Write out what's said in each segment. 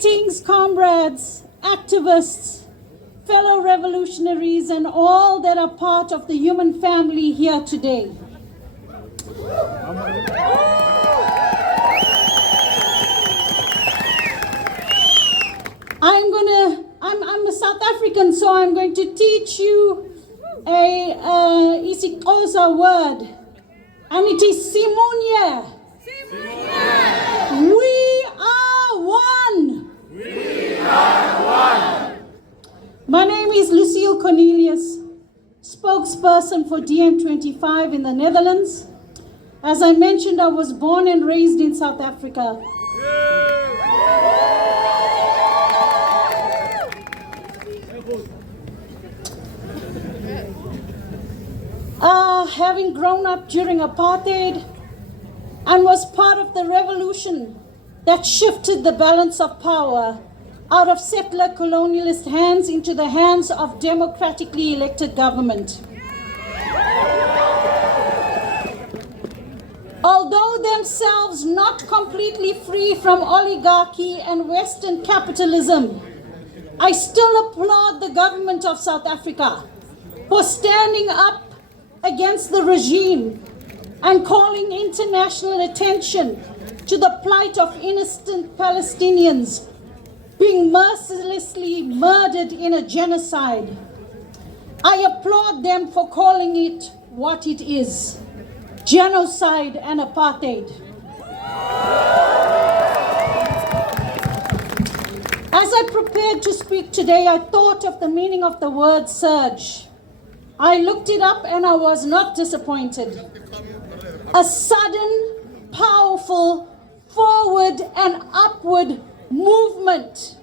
Greetings, comrades, activists, fellow revolutionaries, and all that are part of the human family here today. I'm a South African, so I'm going to teach you a isiXhosa word, and it is Simunye. We are one. We are one. My name is Lucille Cornelius, spokesperson for DiEM25 in the Netherlands. As I mentioned, I was born and raised in South Africa. Having grown up during apartheid and was part of the revolution that shifted the balance of power out of settler colonialist hands into the hands of democratically elected government. Although themselves not completely free from oligarchy and Western capitalism, I still applaud the government of South Africa for standing up against the regime and calling international attention to the plight of innocent Palestinians being mercilessly murdered in a genocide. I applaud them for calling it what it is: genocide and apartheid. As I prepared to speak today, I thought of the meaning of the word surge. I looked it up and I was not disappointed. A sudden, powerful, forward and upward movement.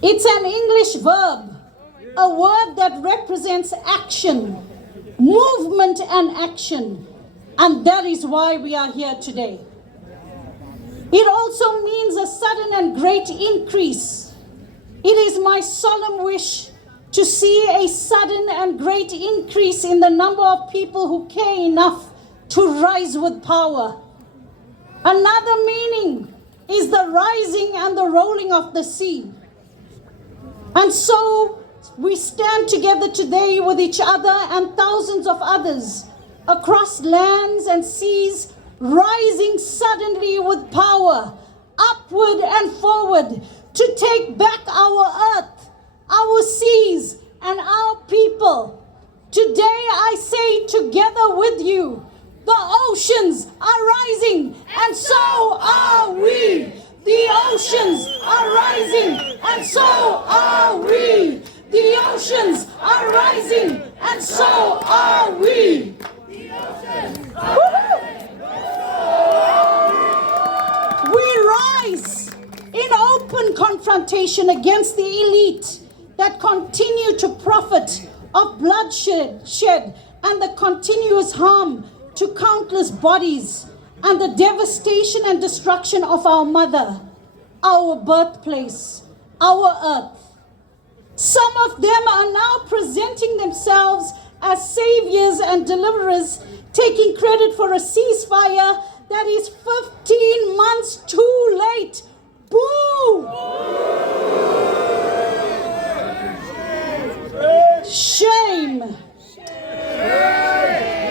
It's an English verb, a word that represents action, movement and action, and that is why we are here today. It also means a sudden and great increase. It is my solemn wish to see a sudden and great increase in the number of people who care enough to rise with power. Another meaning is the rising and the rolling of the sea. And so we stand together today with each other and thousands of others across lands and seas, rising suddenly with power, upward and forward, to take back our earth, our seas, and our people. Today I say together with you, the oceans are rising, and so are we. The oceans are rising, and so are we. The oceans are rising, and so are we. The oceans are rising. We rise in open confrontation against the elite that continue to profit of bloodshed and the continuous harm to countless bodies and the devastation and destruction of our mother, our birthplace, our earth. Some of them are now presenting themselves as saviors and deliverers, taking credit for a ceasefire that is 15 months too late. Boo! Shame!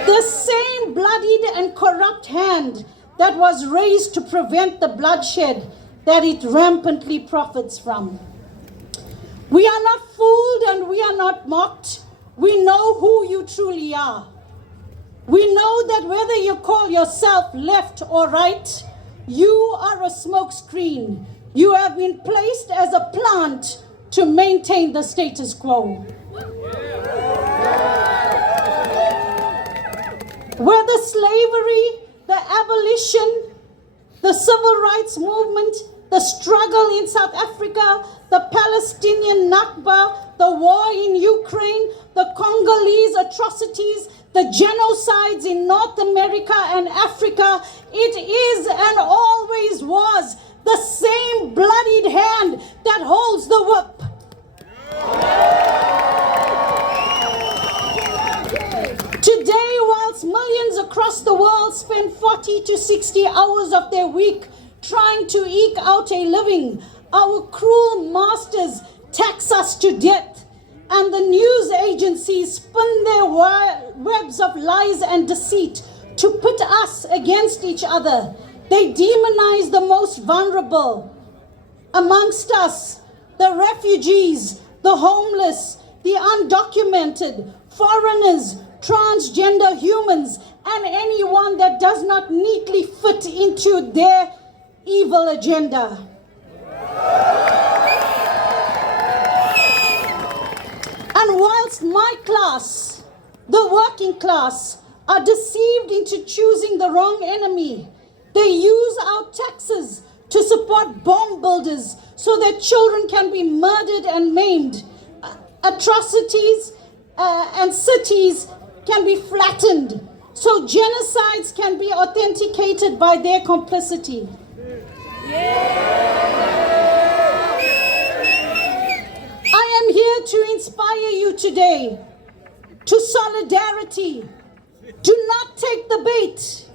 The same bloodied and corrupt hand that was raised to prevent the bloodshed that it rampantly profits from. We are not fooled and we are not mocked. We know who you truly are. We know that whether you call yourself left or right, you are a smokescreen. You have been placed as a plant to maintain the status quo. Whether slavery, the abolition, the civil rights movement, the struggle in South Africa, the Palestinian Nakba, the war in Ukraine, the Congolese atrocities, the genocides in North America and Africa, it is and always was the same bloodied hand that holds the whip. Today, while whilst millions across the world spend 40 to 60 hours of their week trying to eke out a living, our cruel masters tax us to death, and the news agencies spin their webs of lies and deceit to pit us against each other. They demonize the most vulnerable amongst us, the refugees, the homeless, the undocumented, foreigners, transgender humans, and anyone that does not neatly fit into their evil agenda. And whilst my class, the working class, are deceived into choosing the wrong enemy, they use our taxes to support bomb builders so that children can be murdered and maimed. Atrocities and cities can be flattened, so genocides can be authenticated by their complicity. I am here to inspire you today to solidarity. Do not take the bait.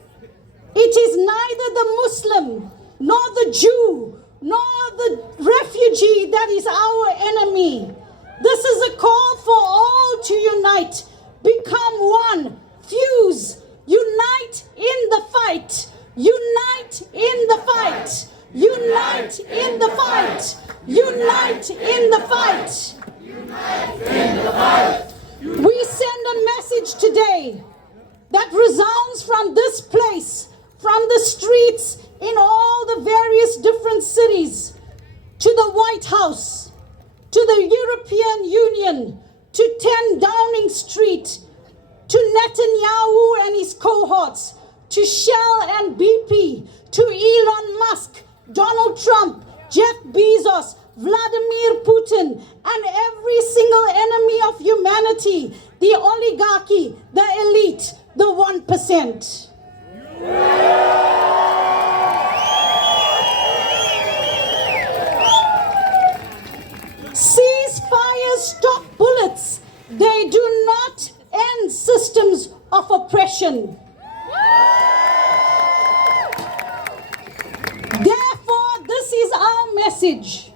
It is neither the Muslim, nor the Jew, nor the refugee that is our enemy. This is a call for all to unite, become one, fuse, unite in the fight, unite in the fight, unite in the fight, unite in the fight. Unite in the fight. We send a message today that resounds from this place, from the streets in all the various different cities, to the White House, to the European Union, to 10 Downing Street, to Netanyahu and his cohorts, to Shell and BP, to Elon Musk, Donald Trump, Jeff Bezos, Vladimir Putin, and every single enemy of humanity, the oligarchy, the elite, the 1%. Ceasefires stop bullets. They do not end systems of oppression. Therefore, this is our message.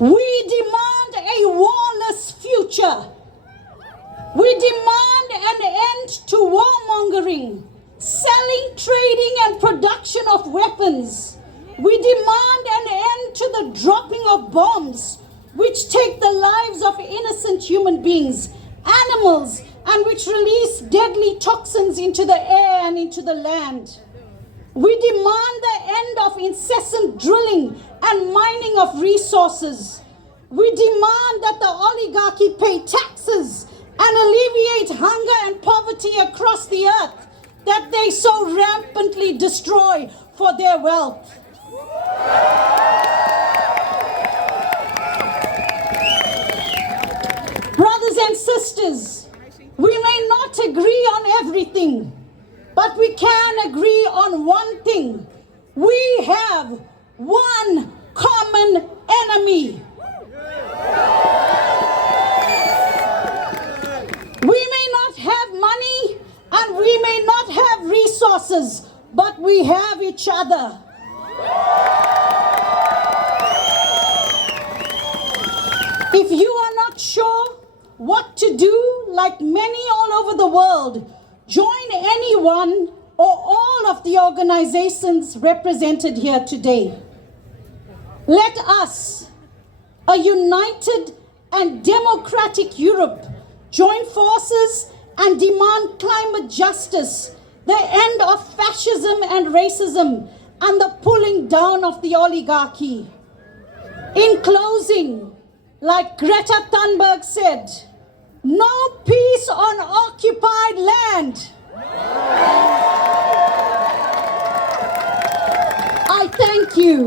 We demand a warless future. We demand an end to warmongering, selling, trading, and production of weapons. We demand an end to the dropping of bombs, which take the lives of innocent human beings, animals, and which release deadly toxins into the air and into the land. We demand the end of incessant drilling and mining of resources. We demand that the oligarchy pay taxes and alleviate hunger and poverty across the earth that they so rampantly destroy for their wealth. Brothers and sisters, we may not agree on everything, but we can agree on one thing. We have one common enemy. We may not have money and we may not have resources, but we have each other. If you are not sure what to do, like many all over the world, join any one or all of the organizations represented here today. Let us, a united and democratic Europe, join forces and demand climate justice, the end of fascism and racism, and the pulling down of the oligarchy. In closing, like Greta Thunberg said, no peace on occupied land. I thank you.